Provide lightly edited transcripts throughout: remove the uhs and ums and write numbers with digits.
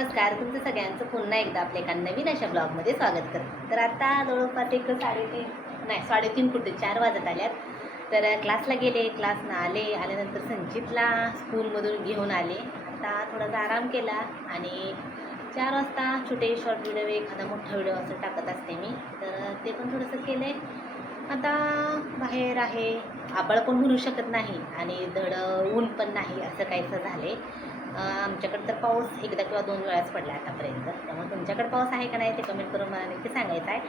नमस्कार. तुमचं सगळ्यांचं पुन्हा एकदा आपल्या एका नवीन अशा ब्लॉगमध्ये स्वागत करते. तर आता जवळपास एक 3:30 कुठे 4 वाजत आल्यात. तर क्लासला गेले, क्लासनं आल्यानंतर संचितला स्कूलमधून घेऊन आले. आता थोडासा आराम केला आणि 4 वाजता छोटे शॉर्ट व्हिडिओ, एखादा मोठा व्हिडिओ असं टाकत असते मी. तर ते पण थोडंसं केलं आहे. आता बाहेर आहे, आभाळ पण म्हणू शकत नाही आणि धड ऊन पण नाही, असं काहीसं झालं आहे. आमच्याकडं तर पाऊस एकदा किंवा 2 वेळाच पडला आतापर्यंत. त्यामुळे तुमच्याकडे पाऊस आहे का नाही ते कमेंट करून मला नक्की सांगायचं आहे.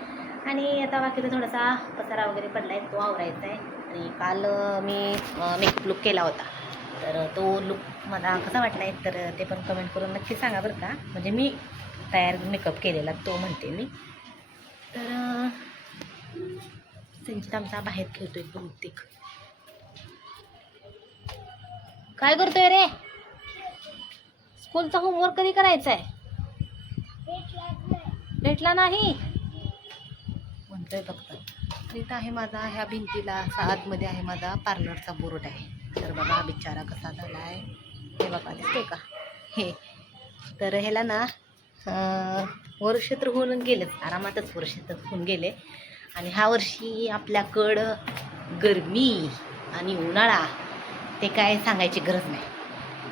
आणि आता बाकीचा थोडासा पसारा वगैरे पडला आहे, तो आवरायचा आहे. आणि काल मी मेकअप लुक केला होता, तर तो लुक मला कसा वाटला आहे तर ते पण कमेंट करून नक्की सांगा बरं का. म्हणजे मी तयार मेकअप केलेला तो म्हणते मी. तर संचित आमचा बाहेर खेळतोय बहुतेक. काय करतोय रे? स्कूलचा होमवर्क कधी करायचा आहे? भेटला नाही म्हणतोय फक्त. इथं आहे माझा, ह्या भिंतीला आतमध्ये आहे माझा पार्लरचा बोर्ड आहे. तर बघा हा बिचारा कसा झाला आहे, हे बघा दिसतोय का हे. तर ह्याला ना वर्ष तर होऊन गेलेच, आरामातच वर्ष तर होऊन गेले. आणि ह्या वर्षी आपल्याकडं गरमी आणि उन्हाळा ते काय सांगायची गरज नाही.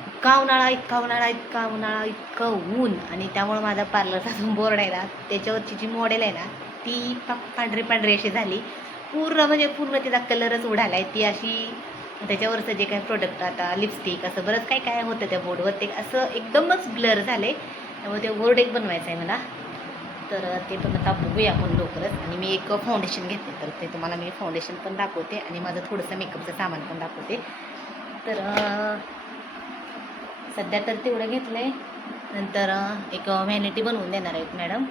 इतका उन्हाळा, इतका उन्हाळा, इतका उन्हाळा, इतकं ऊन. आणि त्यामुळं माझा पार्लरचा जो बोर्ड आहे ना, त्याच्यावरची जी मॉडेल आहे ना, ती पांढरी पांढरी अशी झाली पूर्ण. म्हणजे पूर्ण तिचा कलरच उडाला आहे. ती अशी त्याच्यावरचं जे काही प्रोडक्ट, आता लिपस्टिक असं बरंच काय काय होतं त्या बोर्डवर, ते असं एकदमच ब्लर झाले. त्यामुळे ते बोर्ड एक बनवायचं आहे मला. तर ते पण आता बघूया आपण लवकरच. आणि मी एक फाउंडेशन घेते, तर ते तुम्हाला मी फाउंडेशन पण दाखवते आणि माझं थोडंसं मेकअपचं सामान पण दाखवते. तर सध्या तर तेवढं घेतलं आहे. नंतर एक व्हॅनिटी बनवून देणार आहेत मॅडम.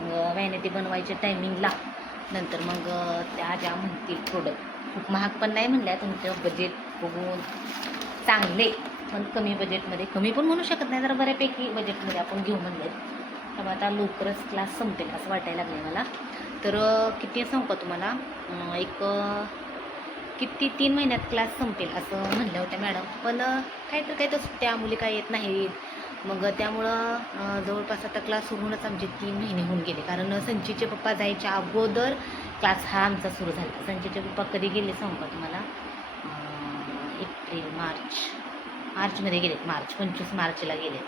व्हॅनिटी बनवायच्या टायमिंगला नंतर मग त्या ज्या म्हणतील प्रोडक्ट खूप महाग पण नाही म्हणल्या, तुमचं बजेट बघून चांगले पण कमी बजेटमध्ये, कमी पण म्हणू शकत नाही, तर बऱ्यापैकी बजेटमध्ये आपण घेऊ म्हणले. त्यामुळे आता लवकरच क्लास संपेल असं वाटायला लागले मला. तर किती सांगू का तुम्हाला, एक किती 3 महिन्यात क्लास संपेल असं म्हणल्या होत्या मॅडम. पण काही तर सुट्ट्या, मुली काय येत नाहीत. मग त्यामुळं जवळपास आता क्लास सुरू होऊनच आमचे 3 महिने होऊन गेले. कारण संचितचे पप्पा जायच्या अगोदर क्लास हा आमचा सुरू झाला. संचितचे पप्पा कधी गेले सांगू का तुम्हाला, एप्रिल मार्चमध्ये गेलेत. 25 मार्चला गेलेत.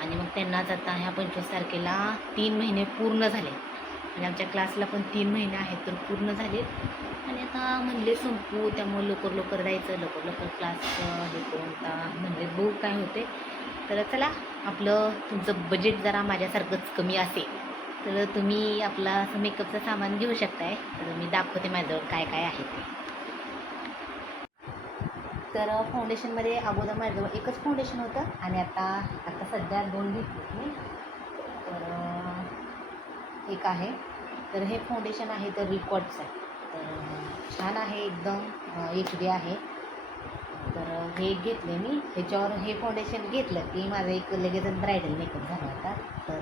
आणि मग त्यांनाच आता ह्या 25 तारखेला 3 महिने पूर्ण झाले. आणि आमच्या क्लासला पण 3 महिने आहेत तर पूर्ण झालेत. आणि आता म्हणले संपू, त्यामुळे लवकर जायचं, लवकर क्लास हे करून आता म्हणले बघू काय होते. तर चला, आपलं तुमचं बजेट जरा माझ्यासारखंच कमी असेल तर तुम्ही आपलं असं मेकअपचं सामान घेऊ शकताय. तर मी दाखवते माझ्याजवळ काय काय आहे ते. तर फाउंडेशनमध्ये अगोदर माझ्याजवळ एकच फाउंडेशन होतं आणि आता सध्या 2 घेतले मी. तर एक आहे, तर हे फाउंडेशन आहे तर रिकॉर्डचं आहे. तर छान आहे एकदम, HD आहे. तर हे घेतले मी. ह्याच्यावर हे फाउंडेशन घेतलं की माझं एक लगेचच ब्रायडल मेकअप झाला होता. तर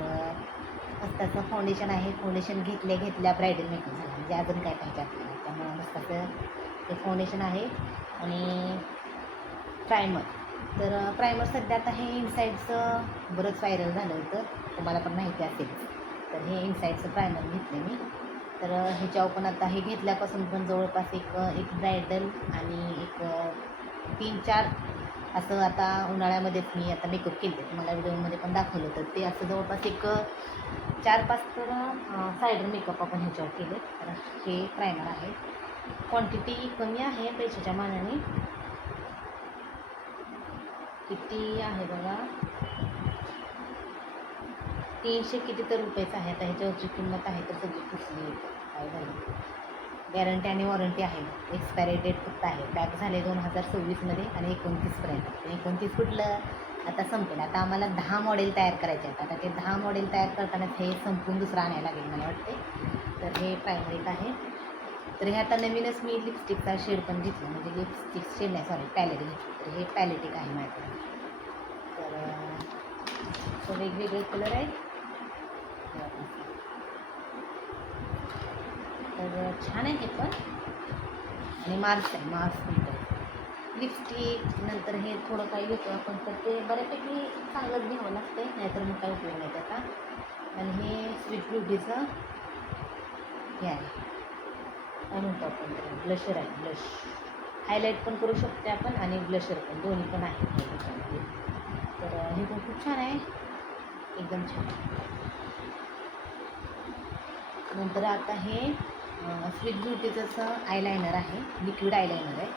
मस्ताचं फाउंडेशन आहे. फाउंडेशन घेतल्या ब्रायडल मेकअप झाला, म्हणजे अजून काय पाहिजे आपल्याला. त्यामुळं मस्ताचं हे फाउंडेशन आहे. आणि प्रायमर, तर प्रायमर सध्या आता हे इनसाईडचं बरंच व्हायरल झालं होतं, तुम्हाला पण माहिती असेल. तर हे इनसाईडचं प्रायमर घेतलं मी. तर ह्याच्यावर पण आता हे घेतल्यापासून पण जवळपास एक ब्रायडल आणि एक 3-4 असं आता उन्हाळ्यामध्येच मी आता मेकअप केले. तुम्हाला व्हिडिओमध्ये पण दाखवलं होतं. ते असं जवळपास एक 4-5 तर सायडर मेकअप आपण ह्याच्यावर केले. तर हे प्रायमर आहे. क्वांटिटी कमी आहे पैशाच्या मानाने. किती आहे बघा, 300 किती तर रुपयाचं आहे. आता ह्याच्यावरची किंमत आहे तर सगळी पुसली येते. काय झालं, गॅरंटी आणि वॉरंटी आहे. एक्सपायरी डेट फक्त आहे. पॅक झाले 2026मध्ये आणि 29पर्यंत. 29 कुठलं आता संपेल. आता आम्हाला 10 मॉडेल तयार करायचे आहेत. आता ते 10 मॉडेल तयार करतानाच हे संपून दुसरं आणायला लागेल मला वाटते. तर हे प्रायमरी आहे. तर हे आता नवीनच मी लिपस्टिकचा शेड पण घेतला, म्हणजे लिपस्टिक शेड नाही, सॉरी, पॅलेट घेतली. तर हे पॅलेट एक आहे माझ्याकडे. तर वेगवेगळे कलर आहेत. तर छान आहे हे पण. आणि मार्क्स आहे, मार्क्स पण लिपस्टिक नंतर हे थोडं काही घेतो आपण, तर ते बऱ्यापैकी चांगलंच घ्यावं लागतं आहे, नाहीतर मग काय उपयोग नाही त्याचा. आणि हे स्वीट ब्युटीचं हे आहे, काय म्हणतो आपण त्याला, ब्लशर आहे. ब्लश हायलाईट पण करू शकते आपण आणि ब्लशर पण, दोन्ही पण आहे त्याच्यामध्ये. तर हे पण खूप छान आहे, एकदम छान. नंतर आता हे स्वीट ब्युटीचं आयलायनर आहे, लिक्विड आयलायनर आहे.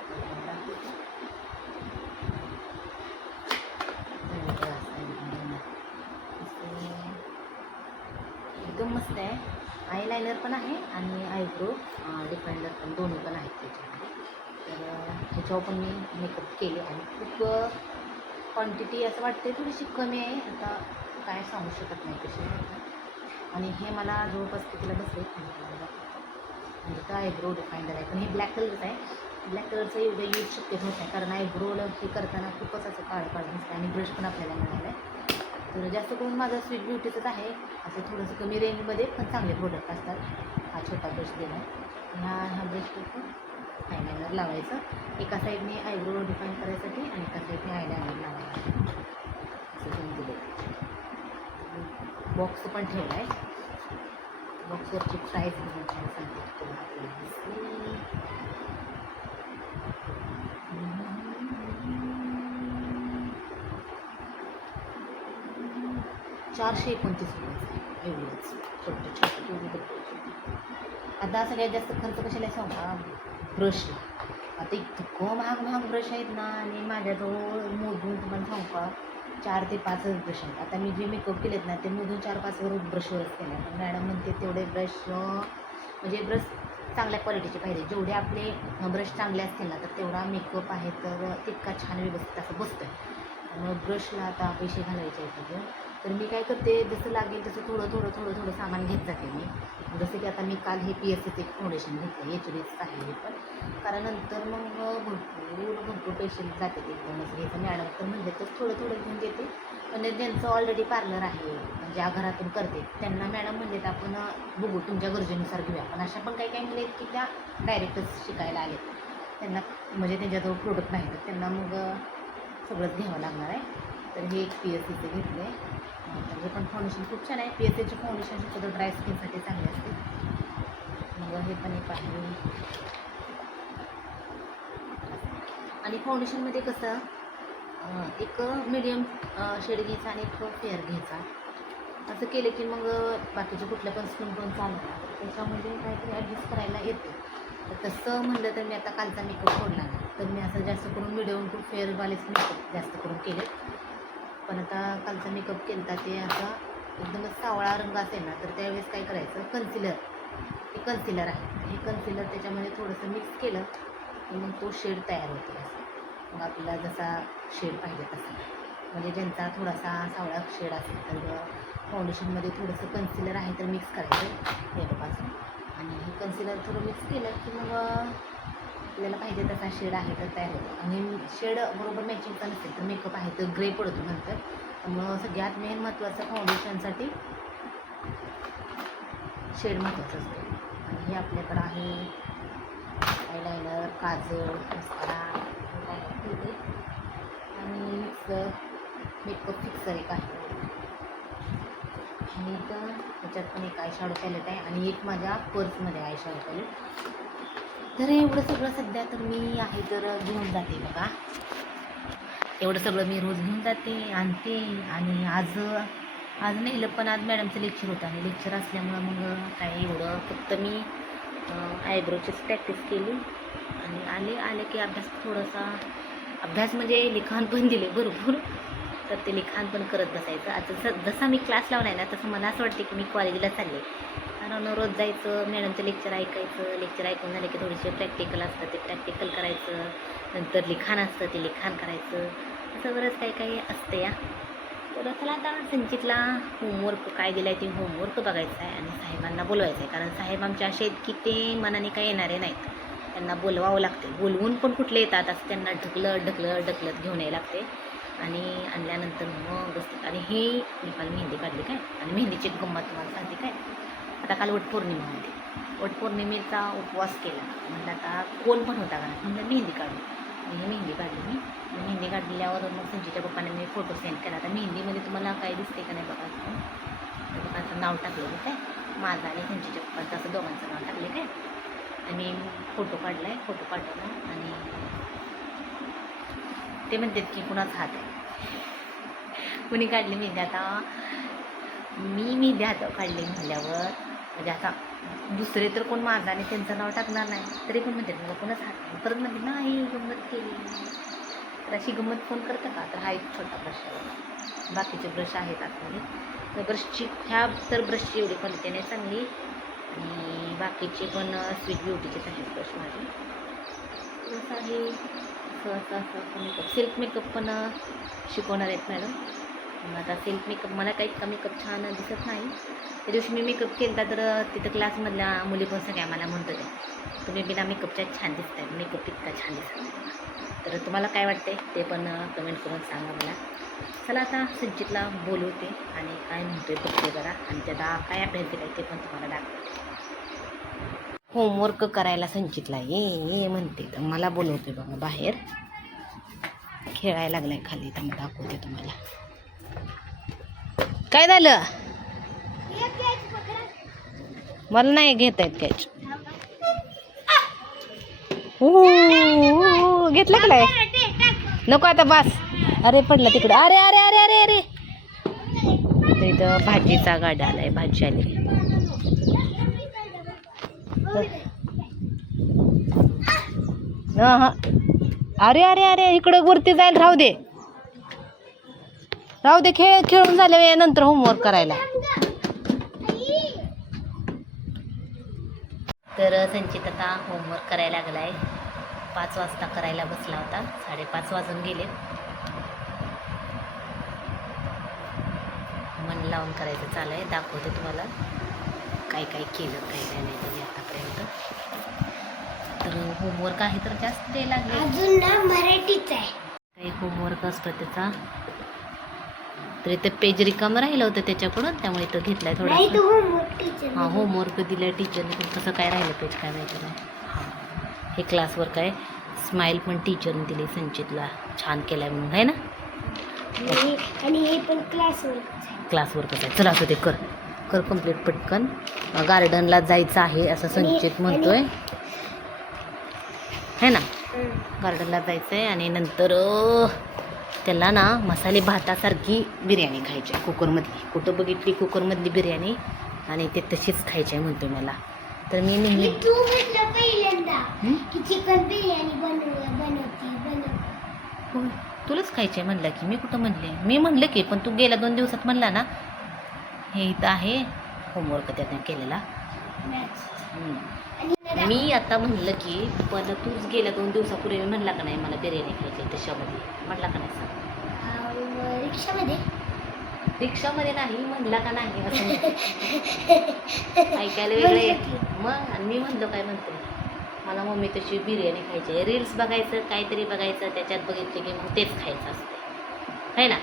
एकदम मस्त आहे, आयलायनर पण आहे आणि आयब्रो डिफायनर पण, दोन्ही पण आहेत त्याच्यामध्ये. तर ह्याच्यावर पण मी मेकअप केले आणि खूप क्वांटिटी असं वाटते थोडीशी कमी आहे, आता काय सांगू शकत नाही कशी. आणि हे मला जवळपास कितीला बसले म्हणजे तर आयब्रो डिफायनर आहे, पण हे ब्लॅक कलरचं आहे. ब्लॅक कलरचं एवढं यूज शक्य होत नाही, कारण आयब्रोला हे करताना खूपच असं काळं दिसतं आणि ब्रश पण आपल्याला मिळालं आहे. तर जास्त करून माझं स्वीट ब्युटीचंच आहे, असं थोडंसं कमी रेंजमध्ये पण चांगले प्रोडक्ट असतात. हा छोटा ब्रश दिला आहे, ह्या ब्रशवर आयलायनर लावायचं, एका साईडने आयब्रो डिफाईन करायसाठी आणि एका साईडने आयलायनर लावायचं, असं घेऊन दिलं. बॉक्स पण ठेवला आहे, बॉक्सवरची प्राईस म्हणून छान सांगते आपल्याला. 429 रुपये एवढंच, छोटं छोटं एवढं. आता सगळ्यात जास्त खर्च कशाला सांगू का, ब्रशला. आता इतकं महाग ब्रश आहेत ना, आणि माझ्याजवळ मोजून तुम्हाला सांगू का 4 ते 5 ब्रश आहेत. आता मी जे मेकअप केलेत ना, ते मोजून 4-5 ब्रशवरच केले. पण मॅडम म्हणते तेवढे ब्रश म्हणजे ब्रश चांगल्या क्वालिटीचे पाहिजे. जेवढे आपले ब्रश चांगले असतील ना, तर तेवढा मेकअप आहे तर तितका छान व्यवस्थित असं बसतं आहे. त्यामुळे ब्रशला आता पैसे घालायचे आहेत तिथे. तर मी काय करते, जसं लागेल तसं थोडं सामान घेत जाते मी. जसं की आता मी काल हे PSCचं एक फाउंडेशन घेतलं, HDचं आहे हे पण, कारण नंतर मग भरपूर पैसे जाते एकदमच घ्यायचं. मॅडम तर म्हणजे तर थोडं घेऊन देते, पण ज्यांचं ऑलरेडी पार्लर आहे, ज्या घरातून करते, त्यांना मॅडम म्हणजे आपण बघू तुमच्या गरजेनुसार घेऊया. पण अशा पण काही मुली आहेत की त्या डायरेक्टच शिकायला आलेत, त्यांना म्हणजे त्यांच्याजवळ प्रोडक्ट नाही, तर त्यांना मग सगळंच घ्यावं लागणार आहे. तर हे एक PSCचं घेतलं आहे. तर हे पण फाउंडेशन खूप छान आहे. PSCचे फाउंडेशन सुद्धा ड्राय स्किनसाठी चांगले असते. मग हे पण एक आहे. आणि फाउंडेशनमध्ये कसं एक मिडियम शेड घ्यायचा आणि एक फेअर घ्यायचा, असं केलं की मग बाकीचे कुठल्या पण स्किन टोन चालणार, त्याच्यामध्ये काहीतरी ॲडजस्ट करायला येते. तर तसं म्हणलं तर मी आता कालचा मेकअप सोडला नाही, तर मी असं जास्त करून मिडियम टू फेअरवालेच मेकअप जास्त करून केले. पण आता कालचा मेकअप केला तर ते असा एकदमच सावळा रंग असेल ना, तर त्यावेळेस काय करायचं, कन्सिलर आहे, हे कन्सिलर त्याच्यामध्ये थोडंसं मिक्स केलं की मग तो शेड तयार होतो. असं मग आपल्याला जसा शेड पाहिजे तसा, म्हणजे ज्यांचा थोडासा सावळा शेड असेल तर फाउंडेशनमध्ये थोडंसं कन्सिलर आहे तर मिक्स करायचं यापासून, आणि हे कन्सिलर थोडं मिक्स केलं की मग आपल्याला पाहिजे तसा शेड आहे तर तयार होतो. आणि शेड बरोबर मॅचिंगचा नसेल तर मेकअप आहे तर ग्रे पडतो नंतर. त्यामुळं सगळ्यात मेन महत्त्वाचं फाउंडेशनसाठी शेड महत्त्वाचं असतं. आणि हे आपल्याकडं आहे आयलायनर, काजळ, मस्कारा आणि मेकअप फिक्सर एक आहे. आणि इथं त्याच्यात पण एक आय शॅडो पॅलेट आहे आणि एक माझ्या पर्समध्ये आय शॅडो पॅलेट. तर एवढं सगळं सध्या तर मी आहे तर घेऊन जाते बघा, एवढं सगळं मी रोज घेऊन जाते, आणते. आणि आज नेलं, पण आज मॅडमचं लेक्चर होतं आणि लेक्चर असल्यामुळं मग काय एवढं, फक्त मी आयब्रोचीच प्रॅक्टिस केली आणि आले की अभ्यास म्हणजे लिखाण पण दिले भरपूर, तर ते लिखाण पण करत बसायचं. आता जसा मी क्लास लावला आहे ना, तसं मला असं वाटते की मी कॉलेजला चालले, कारण रोज जायचं, मॅडमचं लेक्चर ऐकायचं, लेक्चर ऐकून झाले की थोडेसे प्रॅक्टिकल असतं ते प्रॅक्टिकल करायचं, नंतर लिखाण असतं ते लिखाण करायचं, असं बरंच काही असतं या. तर चला आता संचितला होमवर्क काय दिलं आहे ते होमवर्क बघायचं आहे आणि साहेबांना बोलवायचं आहे, कारण साहेब आमचे असे आहेत की ते मनाने काही येणारे नाहीत, त्यांना बोलवावं लागते. बोलवून पण कुठले येतात, असं त्यांना ढकलत घेऊन यायला लागते. आणि आणल्यानंतर मग बसतात. आणि ही मी काल मेहंदी काढली काय, आणि मेहंदीची गंमत तुम्हाला सांगते काय. आता काल वटपौर्णिमा होती, वटपौर्णिमेचा उपवास केला, म्हटलं आता कोण पण होता का, म्हणजे मेहंदी काढून. ही मेहंदी काढली मी. मेहंदी काढल्यावर मग संजीच्या पप्पाने मी फोटो सेंड केला. आता मेहंदीमध्ये तुम्हाला काय दिसते का नाही बघा. पप्पांचं नाव टाकलेलं काय माझं आणि संजीच्या पप्पांचं असं दोघांचं नाव टाकले काय. आणि फोटो काढला आहे. फोटो काढला आणि ते म्हणतात की कुणाचा हात आहे. कुणी काढली मेहंदी. आता मी मेहंदी हातावर काढली म्हणल्यावर म्हणजे आता दुसरे तर कोण माझं आणि त्यांचं नाव टाकणार नाही. तरी पण म्हणते मग कोणाच हात. परत म्हणते नाही गंमत केली. तर अशी गंमत फोन करतं का. तर हा एक छोटा ब्रश आहे. बाकीचे ब्रश आहेत आतमध्ये. तर ब्रशची ह्या तर ब्रशची एवढी क्वालिटी नाही चांगली आणि बाकीचे पण स्वीट ब्युटीचेच आहेत ब्रश माझे. असं आहे. असं मेकअप सेल्फ मेकअप पण शिकवणार आहेत मॅडम. मग आता सेल्फ मेकअप मला काही इतका मेकअप छान दिसत नाही. त्या दिवशी मी मेकअप केला तर तिथं क्लासमधल्या मुली पण सगळ्या मला म्हणत होत्या तुम्ही बिना मेकअपच्या छान दिसताय. मेकअप इतका छान दिसत नाही. तर तुम्हाला काय वाटते ते पण कमेंट करून सांगा मला. चला आता संचितला बोलवते आणि काय म्हणतोय बघते जरा आणि त्याला काय अभ्यास दिला ते पण तुम्हाला दाखवते. होमवर्क करायला संचितला ये म्हणते तर मला बोलवते बघा बाहेर. खेळायला लागलाय खाली तर मग दाखवते तुम्हाला. काय झालं. मला नाही घेता येत कॅच. घेतलं का नाही नको आता बस. अरे पडलं तिकडं. अरे अरे अरे अरे अरे तर इथं भाजीचा गाडा आलाय. भाजी आली. हा अरे अरे अरे इकडं वरती जायला राहू दे. राहू दे खेळून झाले नंतर होमवर्क करायला. तर संचित आता होमवर्क करायला लागलाय. 5 वाजता करायला बसला होता. 5:30 वाजून गेले. मन लावून करायचं चालू आहे. दाखवते तुम्हाला काय काय केलं काय काय नाही तरी आतापर्यंत. तर होमवर्क आहे तर जास्त ते लागले. अजून ना मराठीच आहे. काही होमवर्क असतं त्याचा. तर इथं पेज रिकामं राहिलं होतं त्याच्याकडून त्यामुळे इथं घेतलाय थोडा. हां होमवर्क दिलं टीचरने पण कसं काय राहिलं पेज काय माहिती नाही. हां हे क्लासवर्क आहे. स्माईल पण टीचरने दिली संचितला छान केलाय म्हणून आहे ना. आणि हे पण क्लासवर्कच आहे. चला असं ते कर कर कंप्लीट पटकन. गार्डनला जायचं आहे असं संचित म्हणतोय है ना. गार्डनला जायचं आहे आणि नंतर त्याला ना मसाले भातासारखी बिर्याणी खायची आहे कुकरमधली. कुठं बघितली कुकरमधली बिर्याणी आणि ते तशीच खायची आहे म्हणतोय मला. तर मी नेहमी तू म्हटलं पहिल्यांदा की चिकन बिर्याणी बनवते. तुलाच खायची आहे म्हणलं की मी कुठं म्हणले. मी म्हणलं की पण तू गेल्या 2 दिवसात म्हणला ना. हे इथं आहे होमवर्क त्याने केलेला. मी आता म्हणलं की पण तूच गेल्या 2 दिवसापूर्वी म्हणला का नाही मला बिर्याणी खायची त्याच्यामध्ये म्हटला का नाही सांग. रिक्षामध्ये नाही म्हणला का नाही असं ऐकायला वेगळे मग. आणि मी म्हणलं काय म्हणते मला मम्मी तशी बिर्याणी खायची आहे. रील्स बघायचं काहीतरी बघायचं त्याच्यात बघितलं की मग तेच खायचं असते है ना.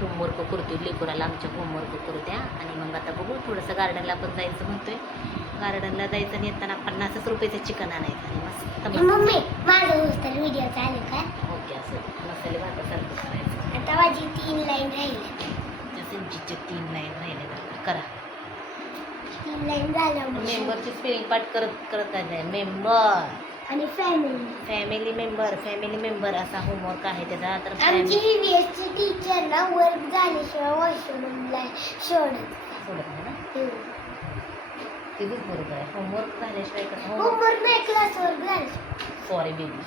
होमवर्क करतोय लेकराला आमच्या होमवर्क करू द्या आणि मग आता बघू थोडंसं गार्डनला पण जायचं म्हणतोय. गार्डनला जायचं आणि येताना 50 रुपयाचं चिकन आणायचं आणि मस्त मम्मी माझं होस्टर व्हिडिओ चालू का. ओके असं मसाले भातासारखं करायचं. आता माझी 3 लाईन राहिले. संचितचे 3 लाईन राहिले करा. 3 लाईन झाल्या. मेंबरची स्पेलिंग पाठ करत आहे. मेंबर आणि फॅमिली मेंबर असा होमवर्क आहे त्याचा. तर आमची ईव्हीएसची टीचर ना वर्क झाल्याशिवाय वॉशरूमला सोडत आहे ना. तेच बरोबर आहे. होमवर्क झाल्याशिवाय कसं होमवर्क नाही क्लासवर्क झालं. Sorry baby.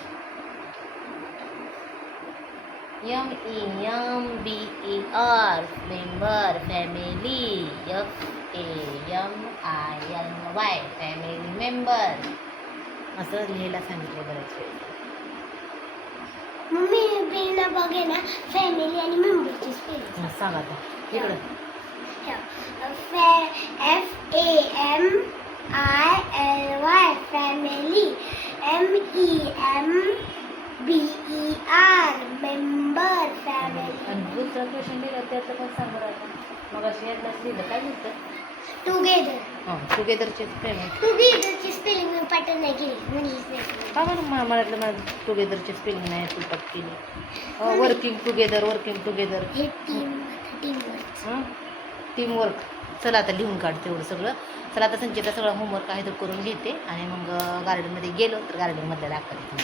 MEMBER member family FAMILY family member असं लिहायला सांगितलं बऱ्याच वेळेस. मम्मी बिलला बघे ना फॅमिली आणि मेंबरची स्पेलिंग सांग आता इकडं. FAMILY family MEMBER member family. आणि दुसरा क्वेश्चन दिला त्याचं पण सांगू आता. मग अशी यातलं लिहिलं काय लिहिलं टुगेदर. हां टुगेदरचे प्रेम आहे. टुगेदरची स्पेलिंग मी पटन नाही केली म्हणलीच नाही. का बरं मला वाटलं मला टुगेदरची स्पेलिंग नाही तू पट केली. वर्किंग टुगेदर हे टीमवर्क. हां टीमवर्क. चला आता लिहून काढते एवढं सगळं. चला आता संचिता सगळं होमवर्क आहे तर करून घेते आणि मग गार्डनमध्ये गेलो तर गार्डनमधलं दाखवते.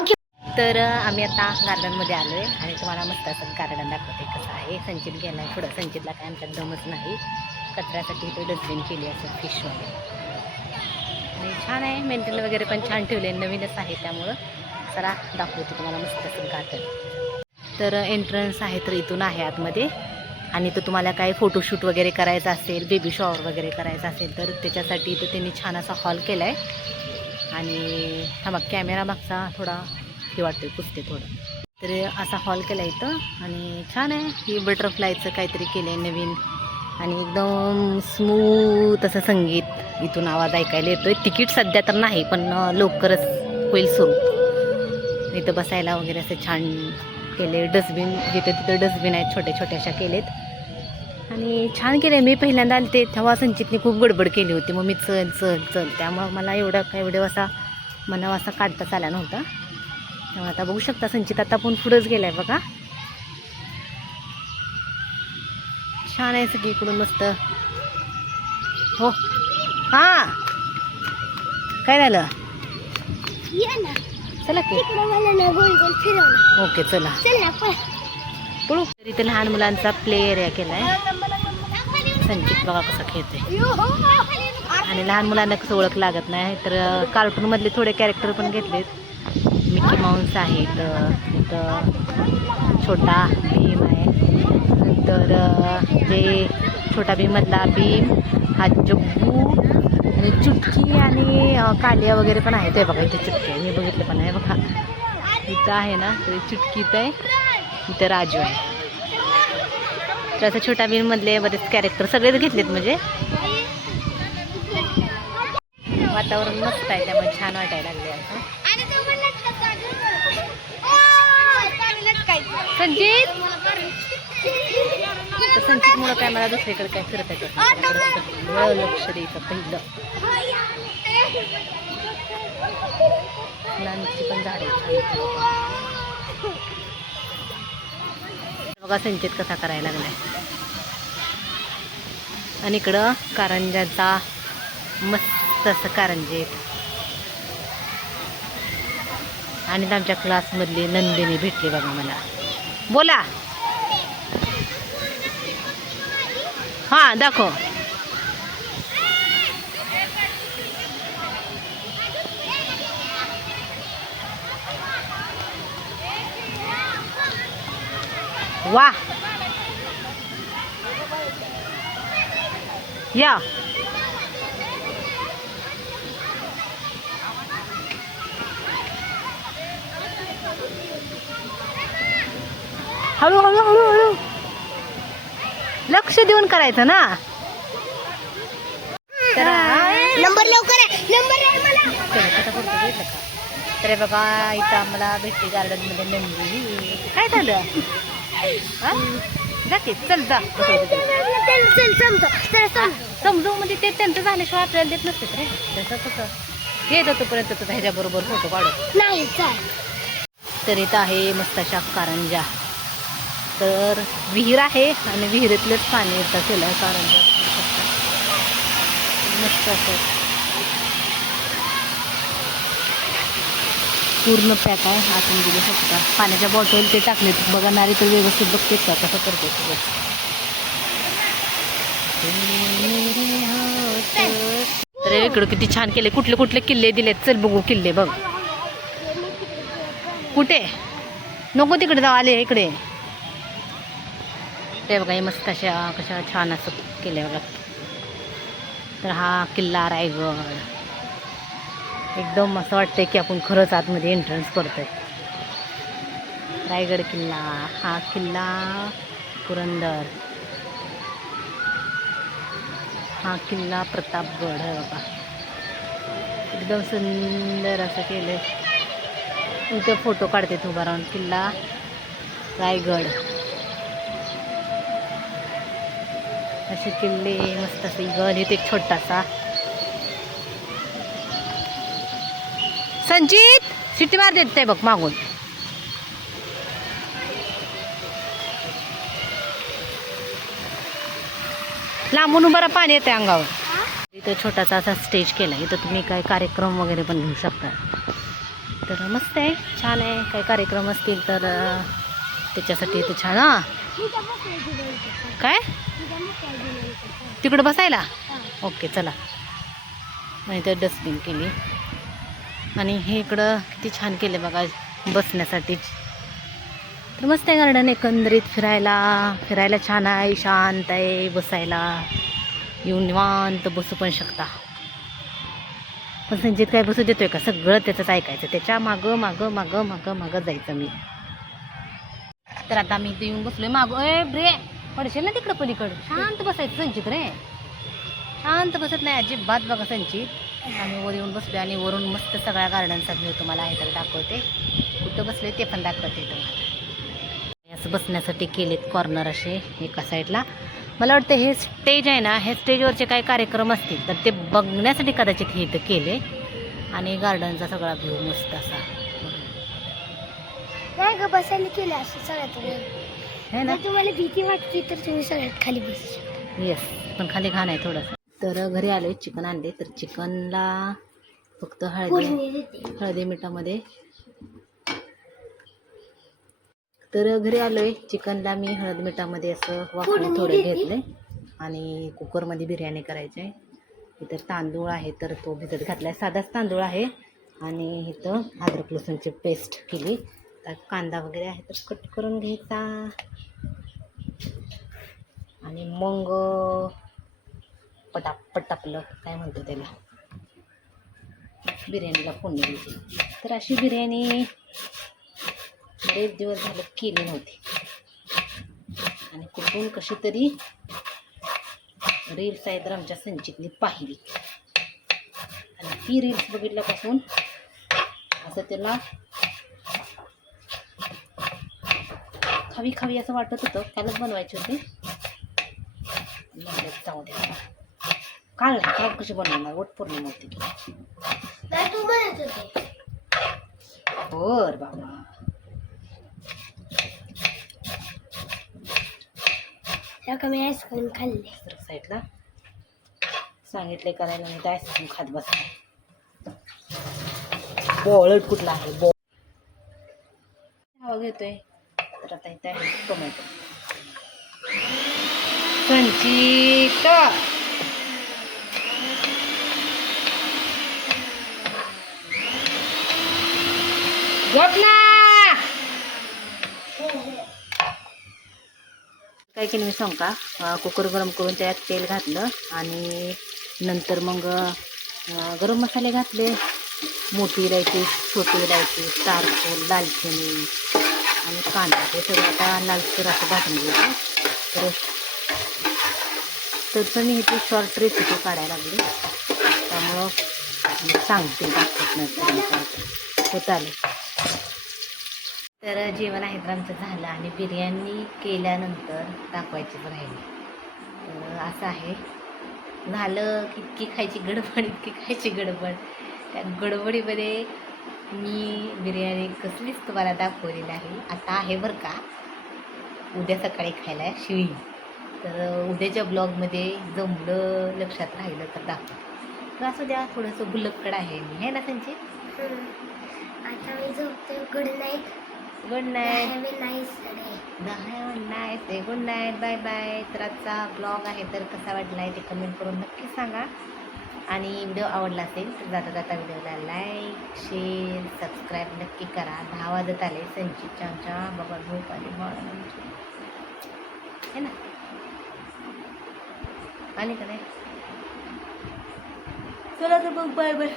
ओके. तर आम्ही आता गार्डनमध्ये आलो आहे आणि तुम्हाला मस्त असं गार्डन दाखवते कसं आहे. संचित गेला आहे पुढं. संचितला काय आमच्यात दमच नाही. कचऱ्यासाठी इथे डस्टबिन केली असं फिशवाले आणि छान आहे. मेंटेन वगैरे पण छान ठेवले. नवीनच आहे त्यामुळं चला दाखवते तुम्हाला मस्त असं गार्डन. तर एंट्रन्स आहे तर इथून आहे आतमध्ये आणि तो तुम्हाला काय फोटोशूट वगैरे करायचा असेल बेबी शॉवर वगैरे करायचा असेल तर त्याच्यासाठी इथं त्यांनी छान असा हॉल केला आहे. आणि हा मग कॅमेरा मागचा थोडा हे वाटतं पुसते थोडं. तर असा हॉल केला इथं आणि छान आहे. ही बटरफ्लायचं काहीतरी केलं आहे नवीन आणि एकदम स्मूथ असं संगीत इथून आवाज ऐकायला येतोय. तिकीट सध्या तर नाही पण लवकरच होईल सुरू. इथं बसायला वगैरे असं छान केले. डस्टबिन जिथे तिथं डस्टबिन आहेत छोटे छोटे अशा केलेत आणि छान केले. मी पहिल्यांदा आले ते तेव्हा संचितने खूप गडबड केली होती. मग मी चल त्यामुळं मला एवढा काय व्हिडिओ असा मनावा असा काढताच आला नव्हता. त्यामुळे आता बघू शकता संचित आता पण पुढंच गेलाय बघा. छान आहे सगळीकडून मस्त. हो हां काय झालं चला की ओके चला पळू. तर इथे लहान मुलांचा प्ले एरिया केला आहे. संचित बघा कसा खेळतोय आणि लहान मुलांना कसं ओळख लागत नाही तर कार्टूनमधले थोडे कॅरेक्टर पण घेतलेत. मिकी माऊस आहे इथं छोटा भीम आहे. नंतर जे छोटा भीममधला भीम हा जग्गू आणि चुटकी आणि कालिया वगैरे पण आहे. ते बघा इथे चुटकी आहे. मी बघितलं पण आहे बघा इथं आहे ना. तर चुटकी इथं आहे. इथं राजू आहे. तर असं छोटा भीममधले बरेच कॅरेक्टर सगळेच घेतलेत. म्हणजे वातावरण मस्त आहे त्यामुळे छान वाटायला लागले असं. संचित तर संचितमुळं काय मला दुसरीकडे काय फिरत आहे लक्ष द्यायचं पहिलं. फुलांची पण झाडे बघा संचित कसा करायला लागलाय. आणि इकडं कारंजाचा मस्त असं कारंजे आणि आमच्या क्लासमधली नंदिनी भेटली बघा मला. बोला हां दाखव. वा या हळू हळू हळू हळू लक्ष देऊन करायचं ना. नंबर लवकर आहे. नंबर आहे मला. तर बघा इथं आम्हाला भेटते गार्डनमध्ये नंदी. काय झालं हां जाते चल जा. समजू म्हणजे ते त्यांचं झाल्याशिवाय आपल्याला देत नसते रे. तसं कसं येत तोपर्यंत तर ह्याच्याबरोबर फोटो काढू नाही. तर इथं आहे मस्त अशा कारंजा. तर विहीर आहे आणि विहिरीतलंच पाणी येतं केलं कारंजा मस्त असं पूर्ण पॅक आहे. आतून गेले शकता. पाण्याच्या बॉटल ते टाकले बघणारे तर व्यवस्थित बघतेच का कसं करते सगळं. तर इकडं किती छान केले. कुठले कुठले किल्ले दिलेत चल बघू. किल्ले बघ कुठे नको तिकडे जाऊ आले इकडे. ते बघा हे मस्त अशा कशा छान असं केलं बघा. तर हा किल्ला रायगड एकदम असं वाटतंय की आपण खरंच आतमध्ये एंट्रन्स करतोय. रायगड किल्ला. हा किल्ला पुरंदर. हा किल्ला प्रतापगड आहे बघा. एकदम सुंदर असं केलं. इथे फोटो काढते उभा राहून. किल्ला रायगड असे किल्ले मस्त असे गण येते छोटासा. संचित शिट्टी मार देत बघ मागून. लांबून उभा पाणी येते अंगावर. इथं छोटासा असा स्टेज केला. इथं तुम्ही काय कार्यक्रम वगैरे पण घेऊ शकता. तर मस्त आहे, छान आहे. काही कार्यक्रम असतील तर त्याच्यासाठी इथं छान. हां काय तिकडं बसायला? ओके चला. इथं डस्टबिन केली आणि हे इकडं किती छान केले बघा बसण्यासाठी. तर मस्त आहे गार्डन एकंदरीत. फिरायला छान आहे, शांत आहे. बसायला येऊन निवांत बसू पण शकता. पण संजित काय बसू देतोय का? सगळं त्याचंच ऐकायचं. त्याच्या मागं मागं मागं मागं मागं जायचं मी. तर आता मी इथे येऊन बसलोय मागं. ए ब्रे पडशील ना तिकडं पलीकडं. शांत बसायचं संचित रे. शांत बसत नाही अजिबात बघा संचित. आम्ही वर येऊन बसलो आणि वरून मस्त सगळ्या गार्डनचा व्ह्यू तुम्हाला आहे तर दाखवते. कुठं बसले ते पण दाखवते तुम्हाला. असं बसण्यासाठी केलेत कॉर्नर असे एका साईडला. मला वाटतं हे स्टेज आहे ना, हे स्टेजवरचे काही कार्यक्रम असतील तर ते बघण्यासाठी कदाचित हे इथं केले. आणि गार्डनचा सगळा व्ह्यू मस्त असा नाही ग बसायला केलं असं सगळ्यात है ना. तुम्हाला भीती वाटते तर तुम्ही सगळ्यात खाली बसू शकता. येस, पण खाली घाण आहे थोडंसं. तर घरी आलोय, चिकन आणले. तर चिकनला फक्त हळदी मिठामध्ये. तर घरी आलोय, चिकनला मी हळद मिठामध्ये असं वाफवून थोडं घेतले आणि कुकरमध्ये बिर्याणी करायची आहे. इथं तांदूळ आहे तर तो भिजत घातलाय. साधाच तांदूळ आहे. आणि इथं अद्रक लसूणची पेस्ट केली. त्यात कांदा वगैरे आहे तर कट करून घ्यायचा आणि मग पटापट आपलं काय म्हणतो त्याला बिर्याणीला फोडणी द्यायची. तर अशी बिर्याणी बरेच दिवस झालं केली नव्हती आणि कुठून कशी तरी रील्स आहे तर आमच्या संचितने पाहिली आणि ती रील्स बघितल्यापासून असं त्याला खावी खावी असं वाटत होतं. कालच बनवायची होती. जाऊ द्या, काल कशी बनवणार, वट पौर्णिमा होती. बर बाबा. मी आईस्क्रीम खाल्ले. साईडला सांगितले करायला नाही तर आईस्क्रीम खात बसला. बॉलट कुठला आहे बॉल हवा घेतोय. तर आता इथे आहे टोमॅटो. संचित ना काय केलं मी सांगू का. कुकर गरम करून त्यात तेल घातलं आणि नंतर मग गरम मसाले घातले. मोठी इलायची, छोटी इलायची, स्टारफूल, दालचिनी आणि कांदा. हे सगळं आता लालसर असं भाजून घेतलं. तर मी ह्याची शॉर्ट रेसिपी काढायला लागली त्यामुळं सांगते दाखवत नाही हो चालेल. तर जेवण आहे तर आमचं झालं आणि बिर्याणी केल्यानंतर दाखवायचीच राहिली. तर असं आहे झालं की इतकी खायची गडबड, इतकी खायची गडबड. त्या गडबडीमध्ये मी बिर्याणी कसलीच तुम्हाला दाखवलेली आहे. आता आहे बरं का उद्या सकाळी खायला शिळी. तर उद्याच्या ब्लॉगमध्ये जमलं लक्षात राहिलं तर दाखव. तर असं द्या थोडंसं गुलक्कड आहे मी आहे ना संचित. आता मी झोपते. Good night. Good night. Have a nice day. Good night. Bye bye. तर आजचा ब्लॉग आहे तर कसा वाटला आहे ते कमेंट करून नक्की सांगा. आणि व्हिडिओ आवडला असेल तर जाता जाता व्हिडिओला लाईक शेअर सबस्क्राईब नक्की करा. 10 वाजत आले. संचितच्या आमच्या बाबा झोप आली है ना. आले का नाही. चला तर मग बाय बाय.